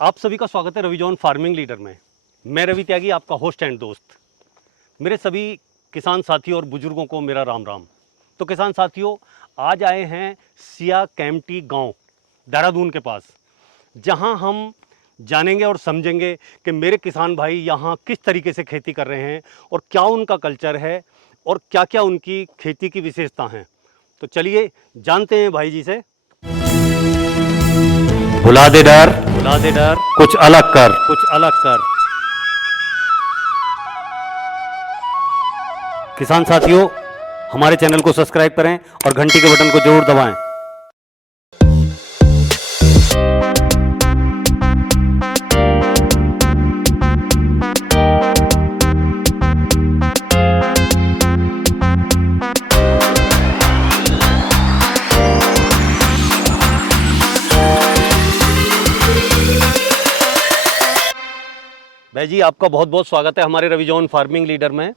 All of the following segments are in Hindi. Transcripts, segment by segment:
आप सभी का स्वागत है रविजॉन फार्मिंग लीडर में। मैं रवि त्यागी, आपका होस्ट एंड दोस्त। मेरे सभी किसान साथियों और बुजुर्गों को मेरा राम राम। तो किसान साथियों, आज आए हैं सिया कैम्पटी गांव देहरादून के पास, जहां हम जानेंगे और समझेंगे कि मेरे किसान भाई यहाँ किस तरीके से खेती कर रहे हैं और क्या उनका कल्चर है और क्या क्या उनकी खेती की विशेषता हैं। तो चलिए जानते हैं भाई जी से। भुला दे डर, भुला दे डर, कुछ अलग कर। कुछ अलग कर। किसान साथियों, हमारे चैनल को सब्सक्राइब करें और घंटी के बटन को जरूर दबाएं। भाई जी, आपका बहुत बहुत स्वागत है हमारे रविजॉन फार्मिंग लीडर में।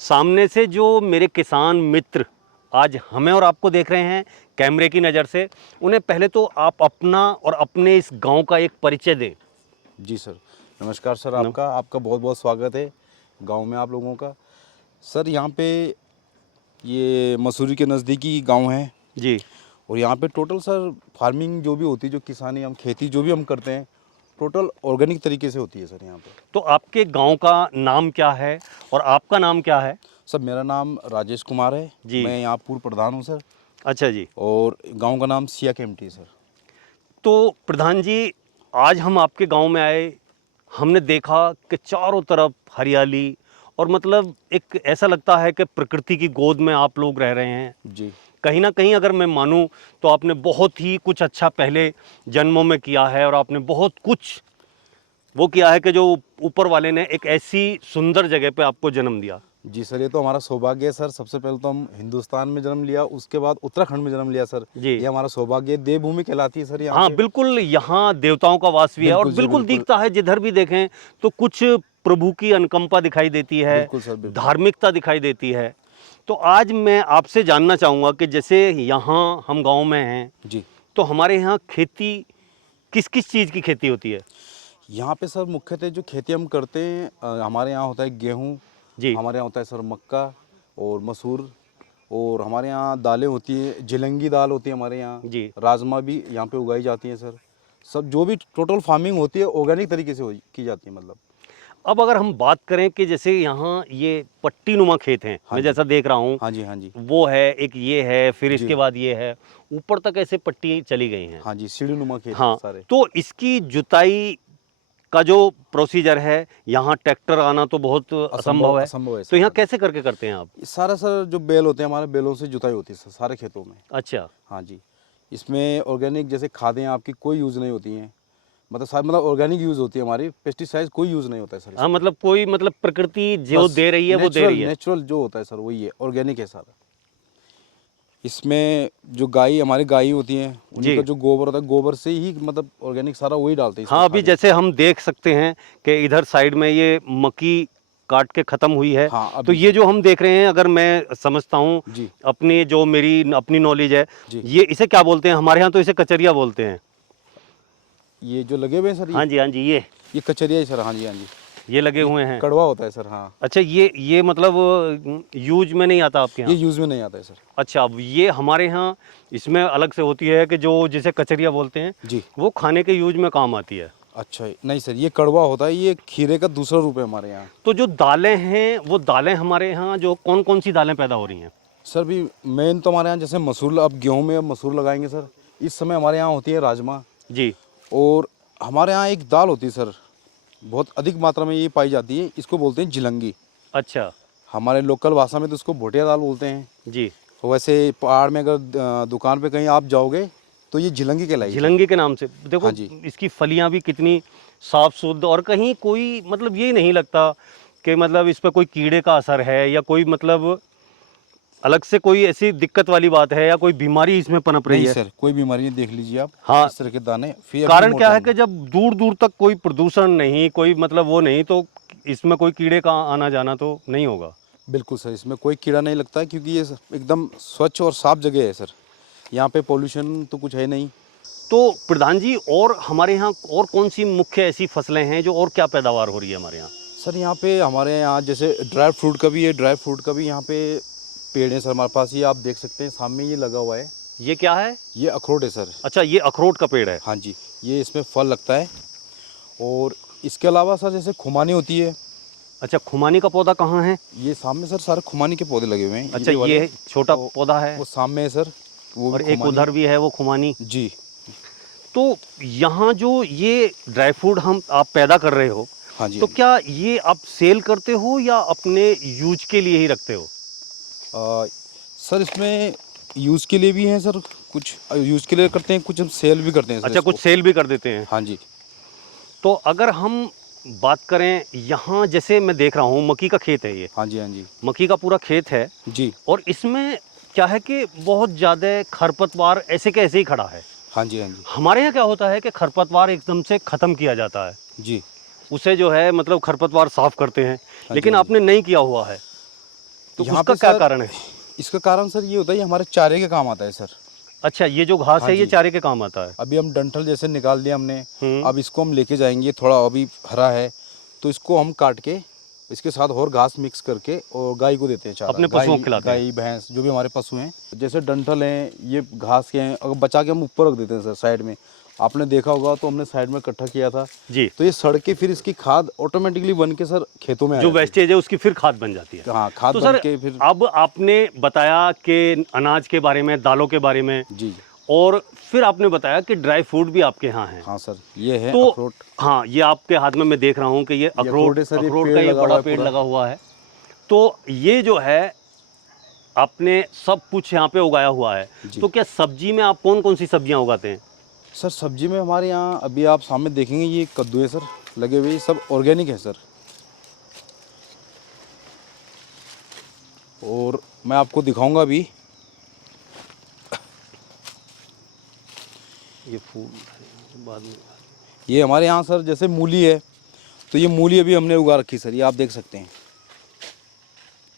सामने से जो मेरे किसान मित्र आज हमें और आपको देख रहे हैं कैमरे की नज़र से, उन्हें पहले तो आप अपना और अपने इस गांव का एक परिचय दें। जी सर, नमस्कार सर। आपका बहुत बहुत स्वागत है गांव में आप लोगों का। सर यहाँ पे ये मसूरी के नज़दीकी गांव है जी। और यहाँ पे टोटल सर फार्मिंग जो भी होती है, जो किसानी हम खेती जो भी हम करते हैं, टोटल ऑर्गेनिक तरीके से होती है सर यहाँ पे। तो आपके गांव का नाम क्या है और आपका नाम क्या है? सर मेरा नाम राजेश कुमार है जी। मैं यहाँ पूर्व प्रधान हूँ सर। अच्छा जी। और गांव का नाम सिया कैम्पटी सर। तो प्रधान जी, आज हम आपके गांव में आए, हमने देखा कि चारों तरफ हरियाली और मतलब एक ऐसा लगता है कि प्रकृति की गोद में आप लोग रह रहे हैं। जी। कहीं ना कहीं अगर मैं मानूं तो आपने बहुत ही कुछ अच्छा पहले जन्मों में किया है और आपने बहुत कुछ वो किया है कि जो ऊपर वाले ने एक ऐसी सुंदर जगह पे आपको जन्म दिया। जी सर, ये तो हमारा सौभाग्य है सर। सबसे पहले तो हम हिंदुस्तान में जन्म लिया, उसके बाद उत्तराखंड में जन्म लिया सर। जी। ये हमारा सौभाग्य है। देवभूमि कहलाती है सर यहाँ हाँ पे। बिल्कुल, यहाँ देवताओं का वास भी है और बिल्कुल जी, बिल्कुल बिल्कुल। दिखता है, जिधर भी देखें तो कुछ प्रभु की अनुकंपा दिखाई देती है, बिल्कुल सर, बिल्कुल। धार्मिकता दिखाई देती है। तो आज मैं आपसे जानना चाहूँगा कि जैसे यहाँ हम गांव में हैं, जी। तो हमारे यहाँ खेती किस किस चीज़ की खेती होती है? यहाँ पे सर मुख्यतः जो खेती हम करते हैं, हमारे यहाँ होता है गेहूँ, जी। हमारे यहाँ होता है सर मक्का और मसूर, और हमारे यहाँ दालें होती है, जिलंगी दाल होती है हमारे यहाँ जी। राजमा भी यहाँ पे उगाई जाती है सर। सब जो भी टोटल फार्मिंग होती है ऑर्गेनिक तरीके से की जाती है मतलब। अब अगर हम बात करें कि जैसे यहाँ ये पट्टी नुमा खेत हैं, हाँ मैं जी। जैसा देख रहा हूँ, हाँ जी, हाँ जी। वो है, एक ये है, फिर जी। इसके बाद ये है, ऊपर तक ऐसे पट्टी चली गई हैं। हाँ जी, सीढ़ी नुमा खेत हाँ, सारे। तो इसकी जुताई का जो प्रोसीजर है, यहाँ ट्रैक्टर आना तो बहुत असंभव है। असंभव है तो यहाँ सर। कैसे करके करते हैं आप? सारा सर जो बैल होते हैं हमारे, बैलों से जुताई होती है सर सारे खेतों में। अच्छा। हाँ जी। इसमें ऑर्गेनिक जैसे खादें आपकी कोई यूज़ नहीं होती हैं, मतलब ऑर्गेनिक यूज़ होती है हमारी, पेस्टिसाइड कोई यूज़ नहीं होता है सर हाँ, इसमें। मतलब कोई मतलब प्रकृति जो बस दे रही है वो दे रही है। नेचुरल जो होता है सर वही है, ऑर्गेनिक है सारा। इसमें जो गाय हमारी गाय होती हैं, उनका जो गोबर होता है, गोबर से ही मतलब ऑर्गेनिक सारा वही डालते हैं। हाँ, अभी जैसे हम देख सकते हैं कि इधर साइड में ये मक्की काट के खत्म हुई है। हाँ, तो ये जो हम देख रहे हैं, अगर मैं समझता हूँ, जी। अपनी जो मेरी अपनी नॉलेज है, जी। ये इसे क्या बोलते हैं? हमारे यहाँ तो इसे कचरिया बोलते हैं। ये जो लगे हुए हैं सर, हाँ जी, हाँ जी, ये कचरिया ही सर। हाँ जी, हाँ जी। ये लगे हुए हैं। कड़वा होता है सर। हाँ। अच्छा, ये मतलब यूज में नहीं आता आपके ये यहाँ? यूज़ में नहीं आता है सर। अच्छा, अब ये हमारे यहाँ इसमें अलग से होती है कि जो जिसे कचरिया बोलते हैं, जी। वो खाने के यूज में काम आती है। अच्छा, नहीं सर, ये कड़वा होता है, ये खीरे का दूसरा रूप है हमारे यहाँ। तो जो दालें हैं, वो दालें हमारे यहाँ जो कौन कौन सी दालें पैदा हो रही हैं? सर भी मेन तो हमारे यहाँ जैसे मसूर, अब गेहूँ में अब मसूर लगाएंगे सर। इस समय हमारे यहाँ होती है राजमा। जी। और हमारे यहाँ एक दाल होती है सर, बहुत अधिक मात्रा में ये पाई जाती है, इसको बोलते हैं जिलंगी। अच्छा। हमारे लोकल भाषा में तो इसको भोटिया दाल बोलते हैं। जी। तो वैसे पहाड़ में अगर दुकान पे कहीं आप जाओगे तो ये जिलंगी कहलाएगी। झिलंगी के नाम से। देखो, हाँ जी। इसकी फलियां भी कितनी साफ शुद्ध, और कहीं कोई मतलब ये नहीं लगता कि मतलब इस पर कोई कीड़े का असर है या कोई मतलब अलग से कोई ऐसी दिक्कत वाली बात है या कोई बीमारी इसमें पनप रही नहीं है? सर, कोई बीमारी नहीं, देख लीजिए आप। हाँ। इस तरह के दाने फिर कारण क्या है कि जब दूर दूर तक कोई प्रदूषण नहीं, कोई मतलब वो नहीं, तो इसमें कोई कीड़े का आना जाना तो नहीं होगा। बिल्कुल सर, इसमें कोई कीड़ा नहीं लगता है क्योंकि ये एकदम स्वच्छ और साफ जगह है सर। यहाँ पे पोल्यूशन तो कुछ है नहीं। तो प्रधान जी, और हमारे यहाँ और कौन सी मुख्य ऐसी फसलें हैं जो और क्या पैदावार हो रही है हमारे यहाँ? सर यहाँ पे हमारे यहाँ जैसे ड्राई फ्रूट का भी है, ड्राई फ्रूट का भी यहाँ पे पेड़ है सर हमारे पास। ये आप देख सकते हैं सामने ये लगा हुआ है, ये क्या है? ये अखरोट है सर। अच्छा, ये अखरोट का पेड़ है। हाँ जी, ये इसमें फल लगता है। और इसके अलावा सर जैसे खुमानी होती है। अच्छा, खुमानी का पौधा कहाँ है? ये सामने सर सारे खुमानी के पौधे लगे हुए हैं। अच्छा, वाले। ये छोटा वो- पौधा है वो सामने है सर, वो और भी एक खुमानी उधर भी है वो खुमानी। जी। तो यहाँ जो ये ड्राई फ्रूट हम आप पैदा कर रहे हो, हाँ जी। तो क्या ये आप सेल करते हो या अपने यूज के लिए ही रखते हो? सर इसमें यूज़ के लिए भी हैं सर, कुछ यूज़ के लिए करते हैं, कुछ हम सेल भी करते हैं सर अच्छा, इसको। कुछ सेल भी कर देते हैं। हाँ जी। तो अगर हम बात करें, यहाँ जैसे मैं देख रहा हूँ मक्की का खेत है, ये हाँ जी। हाँ जी। मक्की का पूरा खेत है जी। और इसमें क्या है कि बहुत ज़्यादा खरपतवार ऐसे के ऐसे ही खड़ा है। हाँ जी। हाँ जी। हमारे यहाँ क्या होता है कि खरपतवार एकदम से ख़त्म किया जाता है, जी। उसे जो है मतलब खरपतवार साफ करते हैं, लेकिन हाँ जी। आपने नहीं किया हुआ है, तो यहाँ उसका पे क्या सर- कारण है? इसका कारण सर ये होता है, ये हमारे चारे के काम आता है सर। अच्छा, ये जो घास हाँ है ये जी। चारे के काम आता है। अभी हम डंठल जैसे निकाल लिया हमने, हम्म। अब इसको हम लेके जाएंगे, थोड़ा अभी हरा है तो इसको हम काट के इसके साथ और घास मिक्स करके और गाय को देते हैं चारा। अपने पशुओं को खिलाते हैं। गाय भैंस जो भी हमारे पशु हैं, जैसे डंठल हैं, ये घास के हैं, अगर बचा के हम ऊपर रख देते हैं सर साइड में। आपने देखा होगा तो हमने साइड में इकट्ठा किया था, जी, तो ये सड़ के फिर इसकी खाद ऑटोमेटिकली बन के सर खेतों में आ जो जाती है। वेस्टेज है उसकी फिर खाद बन जाती है। हाँ, खाद तो बन सर, के फिर। अब आपने बताया कि अनाज के बारे में, दालों के बारे में, जी। और फिर आपने बताया कि ड्राई फ्रूट भी आपके यहाँ है। हाँ सर, ये है तो अखरोट। हाँ, ये आपके हाथ में मैं देख रहा हूँ कि ये अखरोट अखरोट है सर, ये अखरोट पेड़ का ये लगा बड़ा हुआ है पेड़ पूरा। लगा हुआ है। तो ये जो है आपने सब कुछ यहाँ पे उगाया हुआ है। जी। तो क्या सब्जी में आप कौन कौन सी सब्जियाँ उगाते हैं? सर सब्जी में हमारे यहाँ अभी आप सामने देखेंगे ये कद्दू है सर लगे हुए, ये सब ऑर्गेनिक है सर। और मैं आपको दिखाऊंगा अभी। ये फूल बाद में। ये हमारे यहाँ सर जैसे मूली है, तो ये मूली अभी हमने उगा रखी सर, ये आप देख सकते हैं,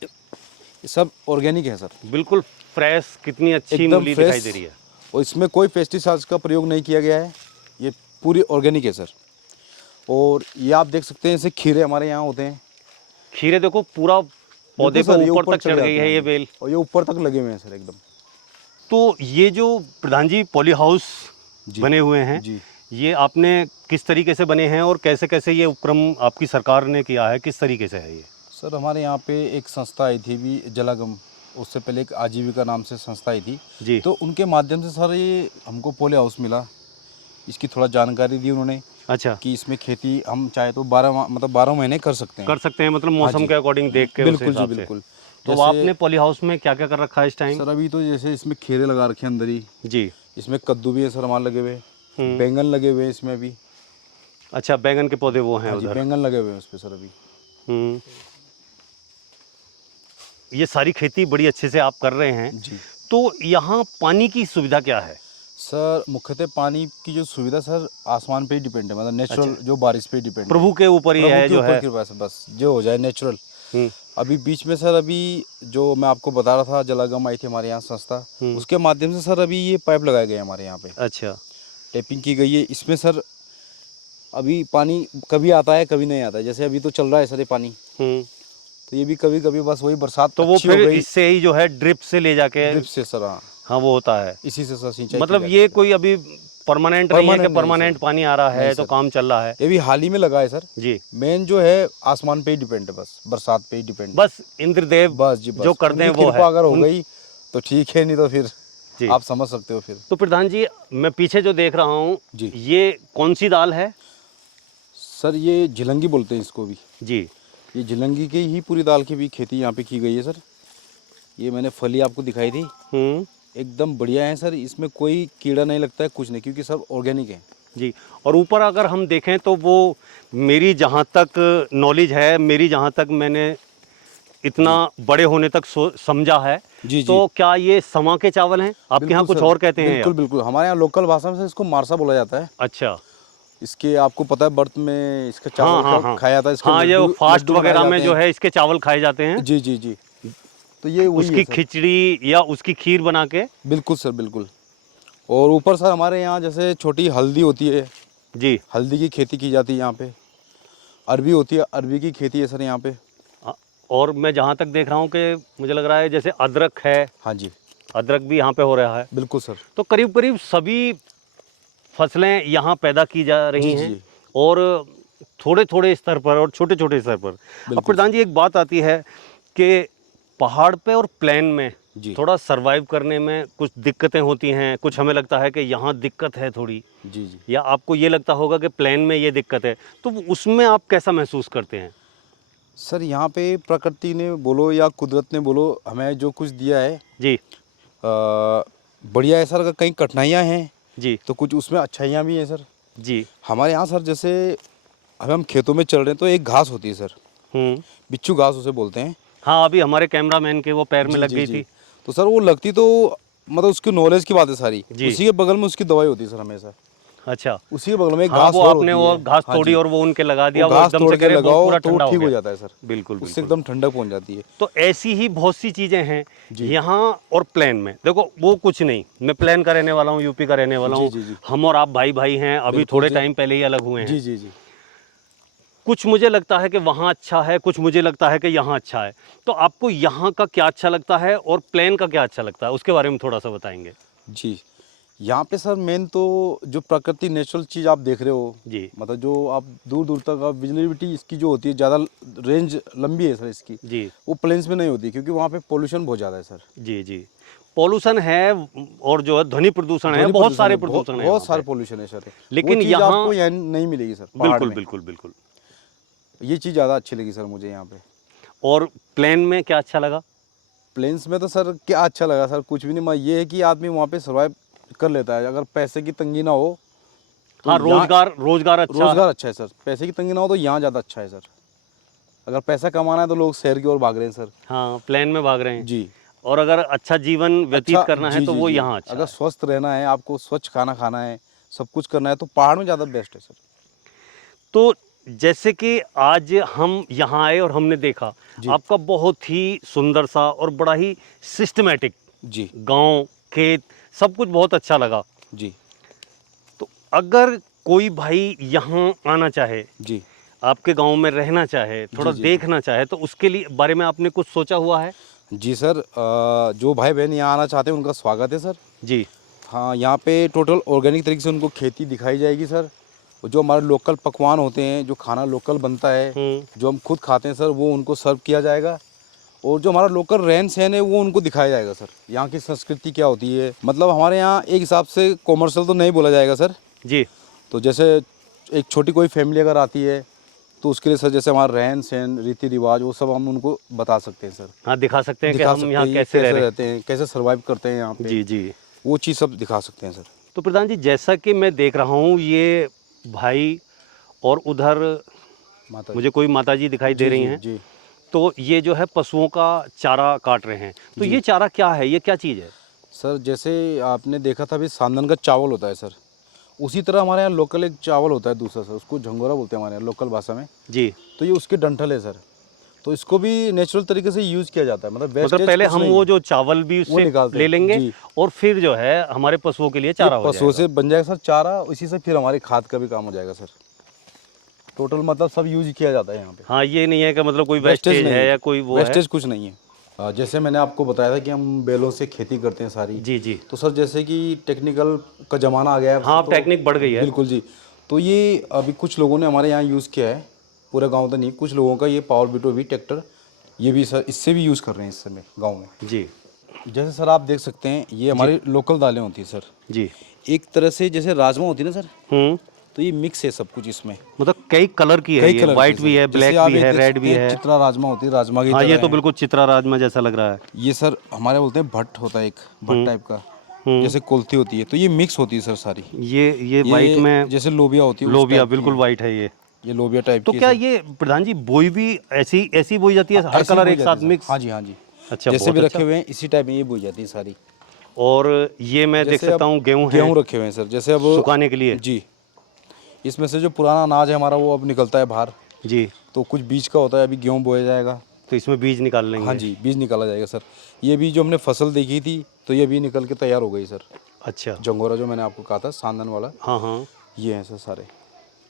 ये सब ऑर्गेनिक है सर, बिल्कुल फ्रेश, कितनी अच्छी एकदम मूली दिखाई फ्रेश। दे रही है। और इसमें कोई पेस्टिसाइड्स का प्रयोग नहीं किया गया है, ये पूरी ऑर्गेनिक है सर। और ये आप देख सकते हैं, जैसे खीरे हमारे यहाँ होते हैं। खीरे देखो, पूरा पौधे बिल्कुल सर, पे ये ऊपर तक चढ़ चढ़ जाते गई है ये हैं, बेल। और ये ऊपर तक लगे हुए हैं सर एकदम। तो ये जो प्रधान जी पॉली हाउस जी। बने हुए हैं, जी। ये आपने किस तरीके से बने हैं और कैसे कैसे ये उपक्रम आपकी सरकार ने किया है, किस तरीके से है ये? सर हमारे यहाँ पे एक संस्था आई थी भी, जलागम, उससे पहले एक आजीविका नाम से संस्था आई थी जी। तो उनके माध्यम से सर ये हमको पॉली हाउस मिला, इसकी थोड़ा जानकारी दी उन्होंने अच्छा, कि इसमें खेती हम चाहे तो 12 महीने कर सकते हैं। कर सकते हैं, मतलब हाँ मौसम जी। के अकॉर्डिंग देख के उस बिल्कुल जी, हिसाब से। बिल्कुल। तो जैसे- आपने पॉली हाउस में क्या क्या कर रखा है इस टाइम? सर अभी तो जैसे इसमें खीरे लगा रखे हैं अंदर ही, जी। इसमें कद्दू भी है सर हमारे लगे हुए, बैंगन लगे हुए हैं इसमें अभी। अच्छा, बैंगन के पौधे वो हैं हाँ जी, उधर। बैंगन लगे हुए हैं उस पर सर अभी। हम्म। ये सारी खेती बड़ी अच्छे से आप कर रहे हैं। जी। तो यहाँ पानी की सुविधा क्या है? सर मुख्यतः पानी की जो सुविधा सर आसमान पे ही डिपेंड है, मतलब नेचुरल अच्छा। जो बारिश पे डिपेंड है, प्रभु के ऊपर ही है जो है। कृपा से बस जो हो जाए नेचुरल। हम्म। अभी बीच में सर अभी जो मैं आपको बता रहा था, जलागम आई थी हमारे यहाँ संस्था, उसके माध्यम से सर अभी ये पाइप लगाए गए हमारे यहाँ पे, अच्छा, टेपिंग की गई है इसमें सर। अभी पानी कभी आता है कभी नहीं आता है, जैसे अभी तो चल रहा है सर ये पानी, तो ये भी कभी कभी बस वही बरसात तो वो अच्छी हो फिर गई, इससे ही जो है ड्रिप से ले जाके, ड्रिप से सर। हाँ, हाँ वो होता है। इसी से सर सिंचाई मतलब की ये जाती कोई अभी परमानेंट नहीं है कि नहीं, परमानेंट सर। पानी आ रहा है नहीं, तो सर। काम चल रहा है। ये भी हाल ही में लगा है सर। जी, मेन जो है आसमान पे ही डिपेंड है, बस बरसात पे ही डिपेंड है। बस इंद्रदेव बस जी, बस जो कर दें उनकी वो कृपा है। अगर हो गई तो ठीक है, नहीं तो फिर जी। आप समझ सकते हो फिर। तो प्रधान जी, मैं पीछे जो देख रहा हूँ, जी। ये कौन सी दाल है? सर ये झिलंगी बोलते हैं इसको भी। जी। ये झिलंगी की ही पूरी दाल की भी खेती यहाँ पे की गई है सर। ये मैंने फली आपको दिखाई थी, एकदम बढ़िया है सर, इसमें कोई कीड़ा नहीं लगता है, कुछ नहीं, क्योंकि सब ऑर्गेनिक है। जी। और ऊपर अगर हम देखें तो वो, मेरी जहाँ तक नॉलेज है, मेरी जहाँ तक मैंने इतना बड़े होने तक समझा है, जी। तो क्या ये समा के चावल हैं? आपके यहाँ बिल्कुल कुछ सर, और कहते हैं? बिल्कुल बिल्कुल, हमारे यहाँ लोकल भाषा में से इसको मारसा बोला जाता है। अच्छा। इसके आपको पता है बर्त में इसका चावल हाँ। खाया जाता है, इसके हाँ, ये लड्डू- फास्ट लड्डू बनाए वगैरह में जाते जो हैं। है इसके चावल खाए जाते हैं। जी जी जी, तो ये वही उसकी है सर। खिचड़ी या उसकी खीर बना के। बिल्कुल सर, बिल्कुल। और ऊपर सर हमारे यहाँ जैसे छोटी हल्दी होती है, जी। हल्दी की खेती की जाती है यहाँ पे। अरबी होती है, अरबी की खेती है सर यहाँ पे। और मैं जहाँ तक देख रहा हूँ कि मुझे लग रहा है जैसे अदरक है, हाँ जी, अदरक भी यहाँ पे हो रहा है। बिल्कुल सर। तो करीब करीब सभी फसलें यहाँ पैदा की जा रही जी, हैं, जी। और थोड़े थोड़े स्तर पर और छोटे छोटे स्तर पर। अब बिल्कुल प्रधान जी, एक बात आती है कि पहाड़ पे और प्लेन में जी। थोड़ा सरवाइव करने में कुछ दिक्कतें होती हैं, कुछ हमें लगता है कि यहाँ दिक्कत है थोड़ी, जी, जी। या आपको ये लगता होगा कि प्लेन में ये दिक्कत है, तो उसमें आप कैसा महसूस करते हैं? सर यहाँ पे प्रकृति ने बोलो या कुदरत ने बोलो, हमें जो कुछ दिया है जी बढ़िया है सर। अगर कहीं कठिनाइयाँ हैं जी तो कुछ उसमें अच्छाइयाँ भी हैं सर। जी। हमारे यहाँ सर जैसे अभी हम खेतों में चल रहे हैं तो एक घास होती है सर, बिच्छू घास उसे बोलते हैं। हाँ, अभी हमारे कैमरामैन के वो पैर में जी, लग जी, गई जी। थी। तो सर वो लगती तो मतलब उसकी नॉलेज की बात है सारी। जी। उसी के बगल में उसकी दवाई होती है सर हमेशा। अच्छा। उसी के बगल में एक हाँ, घास वो और आपने होती वो है। घास हाँ तोड़ी जी, और वो उनके लगा दिया, वो वो घास एकदम तोड़ से के कह रहे वो लगाओ पूरा तो ठंडा हो ठीक हो गया। जाता है सर। बिल्कुल उससे बिल्कुल। एकदम ठंडक पहुँच जाती है। तो ऐसी ही बहुत सी चीज़ें हैं जी। यहाँ और प्लेन में। देखो वो कुछ नहीं, मैं प्लेन का रहने वाला हूँ, यूपी का रहने वाला जी, हूँ। जी, जी। हम और आप भाई भाई हैं, अभी बिल्कुल थोड़े जी। टाइम पहले ही अलग हुए हैं। जी, जी, जी। कुछ मुझे लगता है कि वहाँ अच्छा है, कुछ मुझे लगता है कि यहाँ अच्छा है। तो आपको यहाँ का क्या अच्छा लगता है और प्लेन का क्या अच्छा लगता है, उसके बारे में थोड़ा सा बताएंगे? जी। यहाँ पे सर मेन तो जो प्रकृति नेचुरल चीज़ आप देख रहे हो, जी मतलब जो आप दूर दूर तक आप विजिबिलिटी इसकी जो होती है, ज़्यादा रेंज लंबी है सर इसकी, जी वो प्लेन्स में नहीं होती क्योंकि वहाँ पे पोल्यूशन बहुत ज़्यादा है सर। जी जी। पॉल्यूशन है, और जो है ध्वनि प्रदूषण है, ध्वनि बहुत प्रदूषण सारे है, प्रदूषण है बहुत वहाँ सारे पे। पोल्यूशन है सर। वो लेकिन चीज़ यहाँ आपको यहाँ नहीं मिलेगी सर पहाड़ बिल्कुल में। बिल्कुल बिल्कुल। ये चीज़ ज़्यादा अच्छी लगी सर मुझे यहाँ पे। और प्लेन में क्या अच्छा लगा? प्लेन्स में तो सर क्या अच्छा लगा सर, कुछ भी नहीं। मैं ये है कि आदमी वहाँ पे सर्वाइव कर लेता है, अगर पैसे की तंगी ना हो तो हाँ, यहाँ रोजगार अच्छा। रोजगार अच्छा है सर। पैसे की तंगी ना हो तो यहाँ ज़्यादा अच्छा है सर। अगर पैसा कमाना है तो लोग शहर की ओर भाग रहे हैं सर। हाँ, प्लेन में भाग रहे हैं। जी। और अगर अच्छा जीवन व्यतीत अच्छा, करना है जी, तो जी, वो जी। यहाँ अच्छा अगर है। स्वस्थ रहना है, आपको स्वच्छ खाना खाना है, सब कुछ करना है तो पहाड़ में ज़्यादा बेस्ट है सर। तो जैसे कि आज हम यहाँ आए और हमने देखा, जी। आपका बहुत ही सुंदर सा और बड़ा ही सिस्टमैटिक जी। गांव, खेत, सब कुछ बहुत अच्छा लगा। जी। तो अगर कोई भाई यहाँ आना चाहे, जी। आपके गांव में रहना चाहे, थोड़ा जी, जी, जी। देखना चाहे, तो उसके लिए बारे में आपने कुछ सोचा हुआ है? जी सर, जो भाई बहन यहाँ आना चाहते हैं उनका स्वागत है सर। जी हाँ, यहाँ पे टोटल ऑर्गेनिक तरीके से उनको खेती दिखाई जाएगी सर। और जो हमारे लोकल पकवान होते हैं, जो खाना लोकल बनता है, जो हम खुद खाते हैं सर, वो उनको सर्व किया जाएगा। और जो हमारा लोकल रहन सहन है वो उनको दिखाया जाएगा सर। यहाँ की संस्कृति क्या होती है, मतलब हमारे यहाँ एक हिसाब से कॉमर्शियल तो नहीं बोला जाएगा सर। जी। तो जैसे एक छोटी कोई फैमिली अगर आती है तो उसके लिए सर जैसे हमारा रहन सहन, रीति रिवाज, वो सब हम उनको बता सकते हैं सर। हाँ, दिखा सकते हैं कि दिखा हम सकते यहाँ हैं कैसे रह रहे हैं। रहते हैं, कैसे सर्वाइव करते हैं यहाँ पे। जी जी। वो चीज़ सब दिखा सकते हैं सर। तो प्रधान जी, जैसा कि मैं देख रहा हूँ, ये भाई और उधर माता मुझे कोई माताजी दिखाई दे जी, रही जी, हैं, जी। तो ये जो है पशुओं का चारा काट रहे हैं। तो जी। ये चारा क्या है, ये क्या चीज़ है? सर जैसे आपने देखा था अभी सांदन का चावल होता है सर, उसी तरह हमारे यहाँ लोकल एक चावल होता है दूसरा सर, उसको झंगोरा बोलते हैं हमारे यहाँ लोकल भाषा में। जी। तो ये उसके डंठल है सर। तो इसको भी नेचुरल तरीके से यूज़ किया जाता है, मतलब मतलब वेस्टेज पहले कुछ हम नहीं वो है। जो चावल भी वो उससे निकालते ले हैं। लेंगे जी। और फिर जो है हमारे पशुओं के लिए चारा ये हो पशुओं जाएगा। से बन जाएगा सर चारा, इसी से फिर हमारी खाद का भी काम हो जाएगा सर। टोटल मतलब सब यूज किया जाता है यहाँ पे। हाँ, ये नहीं है कि मतलब कोई वेस्टेज वेस्टेज नहीं है या कोई वो है। वेस्टेज कुछ नहीं है। जैसे मैंने आपको बताया था कि हम बैलों से खेती करते हैं सारी। जी जी। तो सर जैसे कि टेक्निकल का ज़माना आ गया है। हाँ, तो टेक्निक बढ़ गई है। बिल्कुल जी। तो ये अभी कुछ लोगों ने हमारे यहाँ यूज़ किया है, पूरे गांव तो नहीं, कुछ लोगों का ये पावर बिटो भी ट्रैक्टर, ये भी सर इससे भी यूज़ कर रहे हैं इस समय गाँव में। जी जैसे सर आप देख सकते हैं ये हमारी लोकल दालें होती हैं सर। जी। एक तरह से जैसे राजमा होती है ना सर, हम्म। तो ये मिक्स है सब कुछ इसमें। मतलब कई कलर की है, कई ये कलर वाइट की भी सर। है, जैसे ब्लैक आप भी एक है, देख रेड सकते भी हैं, है। चित्रा राजमा होती है, राजमा की हाँ, तरह ये तो है। बिल्कुल चित्रा राजमा जैसा लग रहा है। ये सर हमारे बोलते हैं भट्ट होता है, एक भट्ट टाइप का, जैसे कोलथी होती है, तो ये मिक्स होती है सर सारी। ये वाइट में जैसे लोबिया होती है, उस लोबिया टाइप की बिल्कुल है। वाइट है ये। ये लोबिया टाइप तो की है क्या सर। ये प्रधान जी बोई भी ऐसी ऐसी बोई जाती है, हर ऐसे ही कलर बोई एक जाती साथ है सर। मिक्स? हाँ जी, हाँ जी। अच्छा, जैसे बहुत भी अच्छा। रखे हुए हैं इसी टाइप में ये बोई जाती है सारी। और ये मैं देख जैसे सकता अब हूँ गेहूँ है, गेहूँ रखे हुए हैं सर, जैसे अब सुखाने के लिए। जी। इसमें से जो पुराना अनाज है हमारा वो अब निकलता है बाहर, जी। तो कुछ बीज का होता है, अभी गेहूँ बोया जाएगा। तो इसमें बीज निकाल लेंगे? हाँ जी, बीज निकाला जाएगा सर। ये बीज जो हमने फसल देखी थी तो ये भी निकल के तैयार हो गई सर। अच्छा, जंगोरा जो मैंने आपको कहा था सांदन वाला, हाँ हाँ। ये हैं सर सारे।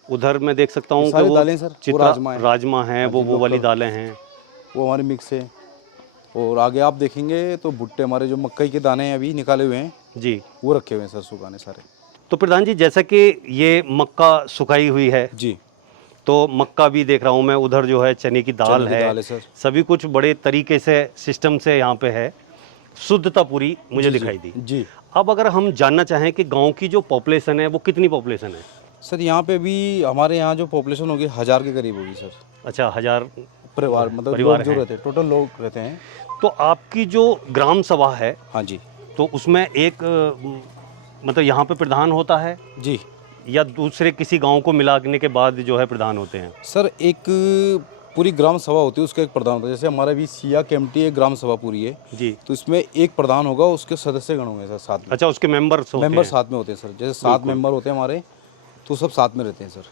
उधर मैं देख सकता हूँ कि सारी वो दालें सर, वो चित्रा राजमा है। राजमा है, हाँ वो जी, वो वाली लोकल। दालें हैं। वो हमारे मिक्स है। और आगे आप देखेंगे तो भुट्टे, हमारे जो मकई के दाने अभी निकाले हुए हैं जी। वो रखे हुए हैं सर सुखाने सारे। तो प्रधान जी, जैसा कि ये मक्का सुखाई हुई है, जी, तो मक्का भी देख रहा हूँ मैं, उधर जो है चने की दाल चने की है, दाल है सर। सभी कुछ बड़े तरीके से सिस्टम से यहाँ पे है, शुद्धता पूरी मुझे जी, दिखाई दी। जी अब अगर हम जानना चाहें कि गांव की जो पॉपुलेशन है वो कितनी पॉपुलेशन है? सर, यहाँ पे भी हमारे यहाँ जो पॉपुलेशन होगी 1000 के करीब होगी सर। अच्छा, 1000 परिवार मतलब परिवार लोग जो हैं। रहते हैं, टोटल लोग रहते हैं। तो आपकी जो ग्राम सभा है, हाँ जी, तो उसमें एक मतलब यहाँ पे प्रधान होता है जी या दूसरे किसी गांव को मिलाने के बाद जो है प्रधान होते हैं? सर, एक पूरी ग्राम सभा होती है, उसका एक प्रधान होता है। जैसे हमारा भी सिया केम्प्टी एक ग्राम सभा पूरी है, जी। तो इसमें एक प्रधान होगा, उसके सदस्य गण होंगे सर साथ में। अच्छा, उसके मेंबर्स होते मेंबर हैं। साथ में होते हैं सर, जैसे 7 मेंबर होते हैं हमारे, तो सब साथ में रहते हैं सर।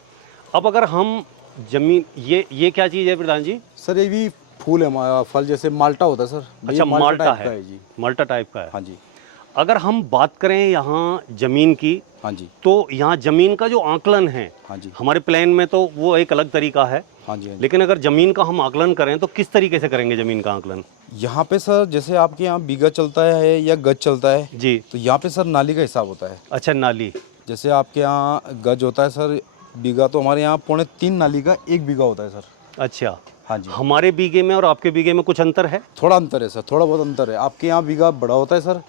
अब अगर हम जमीन, ये क्या चीज़ है प्रधान जी? सर ये भी फूल है हमारा, फल जैसे माल्टा होता है सर। ये अच्छा, माल्टा टाइप है। का जी। माल्टा टाइप का है। हाँ जी, अगर हम बात करें यहाँ ज़मीन की, हाँ जी, तो यहाँ ज़मीन का जो आकलन है, हाँ जी, हमारे प्लान में तो वो एक अलग तरीका है, हाँ जी, हाँ जी। लेकिन अगर ज़मीन का हम आकलन करें तो किस तरीके से करेंगे ज़मीन का आकलन? यहाँ पे सर जैसे आपके यहाँ बीघा चलता है या गज चलता है, जी। तो यहाँ पे सर नाली का हिसाब होता है। अच्छा, नाली। जैसे आपके यहाँ गज होता है सर, बीघा, तो हमारे यहाँ 3.25 नाली का 1 बीघा होता है सर। अच्छा, हाँ जी, हमारे बीघे में और आपके बीघे में कुछ अंतर है? थोड़ा अंतर है सर, थोड़ा बहुत अंतर है। आपके यहाँ बीघा बड़ा होता है सर,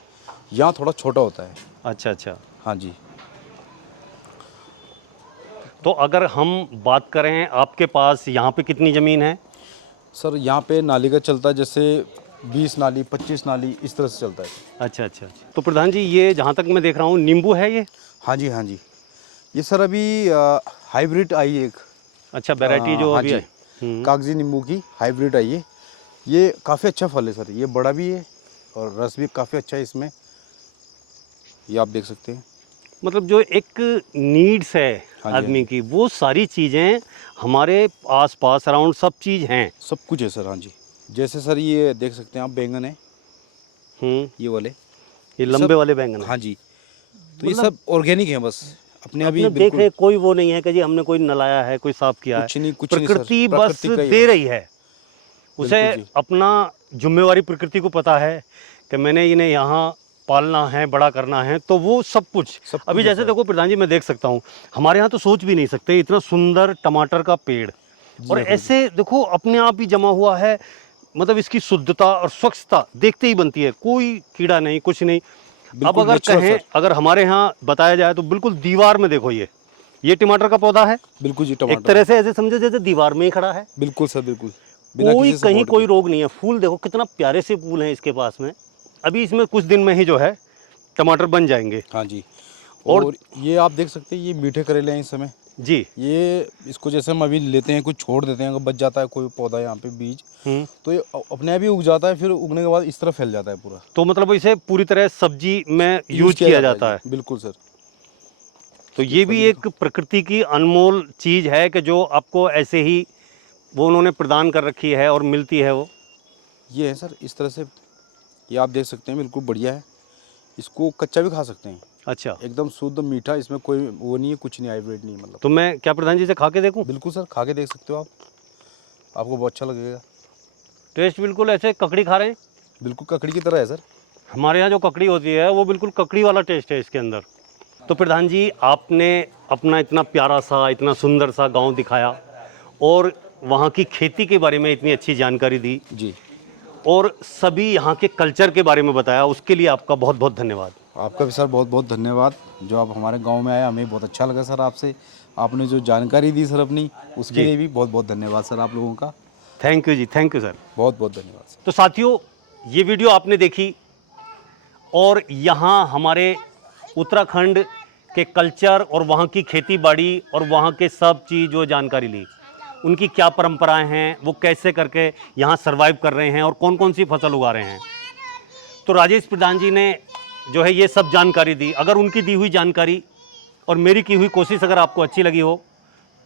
यहाँ थोड़ा छोटा होता है। अच्छा अच्छा। हाँ जी, तो अगर हम बात करें आपके पास यहाँ पे कितनी ज़मीन है? सर यहाँ पे नाली का चलता है, जैसे 20 नाली 25 नाली इस तरह से चलता है। अच्छा अच्छा अच्छा। तो प्रधान जी, ये जहाँ तक मैं देख रहा हूँ नींबू है ये? हाँ जी, हाँ जी, ये सर अभी हाइब्रिड आई है एक। अच्छा, वैरायटी जो हाँ अभी जी, है। कागजी नींबू की हाइब्रिड आई है। ये काफ़ी अच्छा फल है सर, ये बड़ा भी है और रस भी काफ़ी अच्छा है इसमें, ये आप देख सकते हैं। मतलब जो एक नीड्स है हाँ जी, आदमी की, वो सारी चीज़ें हमारे आसपास अराउंड सब चीज़ हैं। सब कुछ है सर। हाँ जी, जैसे सर ये देख सकते हैं आप, बैंगन है ये वाले, ये लंबे वाले बैंगन हैं। हाँ जी, तो ये सब ऑर्गेनिक है, बस अपने अभी अपने देख बिल्कुल रहे, कोई वो नहीं है कि जी हमने कोई नलाया है, कोई साफ किया कुछ है। नहीं, कुछ नहीं सर, प्रकृति बस प्रकृति का ही दे बस। रही है उसे। बिल्कुल जी। अपना जिम्मेवारी प्रकृति को पता है कि मैंने इन्हें यहाँ पालना है, बड़ा करना है, तो वो सब कुछ अभी है जैसे सर। देखो प्रधान जी, मैं देख सकता हूँ हमारे यहाँ तो सोच भी नहीं सकते इतना सुंदर टमाटर का पेड़, और ऐसे देखो अपने आप ही जमा हुआ है। मतलब इसकी शुद्धता और स्वच्छता देखते ही बनती है, कोई कीड़ा नहीं, कुछ नहीं। अब बिल्कुल अगर natural कहें, सर। अगर हमारे यहाँ बताया जाए तो बिल्कुल दीवार में देखो, ये टमाटर का पौधा है, बिल्कुल जी, एक टमाटर तरह से ऐसे समझो जैसे दीवार में ही खड़ा है। बिल्कुल सर, बिल्कुल बिना कोई किसी कहीं support कोई के। रोग नहीं है। फूल देखो कितना प्यारे से फूल हैं इसके पास में। अभी इसमें कुछ दिन में ही जो है टमाटर बन जाएंगे। हाँ जी, और और ये आप देख सकते हैं, ये मीठे करेले हैं इस समय। जी। ये इसको जैसे हम अभी लेते हैं, कुछ छोड़ देते हैं, अगर बच जाता है कोई पौधा यहाँ पे बीज, तो ये अपने आप ही उग जाता है, फिर उगने के बाद इस तरह फैल जाता है पूरा। तो मतलब इसे पूरी तरह सब्जी में यूज किया जाता है। जी, बिल्कुल सर। तो ये भी एक प्रकृति की अनमोल चीज़ है कि जो आपको ऐसे ही वो उन्होंने प्रदान कर रखी है और मिलती है वो। ये है सर इस तरह से, ये आप देख सकते हैं, बिल्कुल बढ़िया है। इसको कच्चा भी खा सकते हैं, अच्छा, एकदम शुद्ध मीठा, इसमें कोई वो नहीं है, कुछ नहीं, हाइब्रिड नहीं, मतलब। तो मैं क्या प्रधान जी से खा के देखूं? बिल्कुल सर, खा के देख सकते हो आप, आपको बहुत अच्छा लगेगा। टेस्ट बिल्कुल ऐसे ककड़ी खा रहे हैं। बिल्कुल ककड़ी की तरह है सर। हमारे यहाँ जो ककड़ी होती है वो बिल्कुल ककड़ी वाला टेस्ट है इसके अंदर। तो प्रधान जी, आपने अपना इतना प्यारा सा, इतना सुंदर सा गांव दिखाया और वहाँ की खेती के बारे में इतनी अच्छी जानकारी दी जी, और सभी यहाँ के कल्चर के बारे में बताया, उसके लिए आपका बहुत बहुत धन्यवाद। आपका भी सर बहुत बहुत धन्यवाद, जो आप हमारे गांव में आए, हमें बहुत अच्छा लगा सर आपसे। आपने जो जानकारी दी सर अपनी, उसके लिए भी बहुत बहुत धन्यवाद सर आप लोगों का। Thank you ji, thank you sir. बहुत बहुत धन्यवाद सर। तो साथियों, ये वीडियो आपने देखी और यहाँ हमारे उत्तराखंड के कल्चर और वहाँ की खेती बाड़ी और वहाँ के सब चीज़ जो जानकारी ली, उनकी क्या परंपराएं हैं, वो कैसे करके यहाँ सरवाइव कर रहे हैं और कौन कौन सी फसल उगा रहे हैं। तो राजेश प्रधान जी ने जो है ये सब जानकारी दी। अगर उनकी दी हुई जानकारी और मेरी की हुई कोशिश अगर आपको अच्छी लगी हो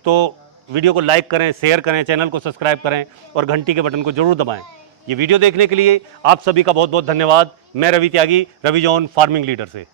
तो वीडियो को लाइक करें, शेयर करें, चैनल को सब्सक्राइब करें और घंटी के बटन को जरूर दबाएं। ये वीडियो देखने के लिए आप सभी का बहुत बहुत धन्यवाद। मैं रवि त्यागी, रवि जॉन फार्मिंग लीडर से।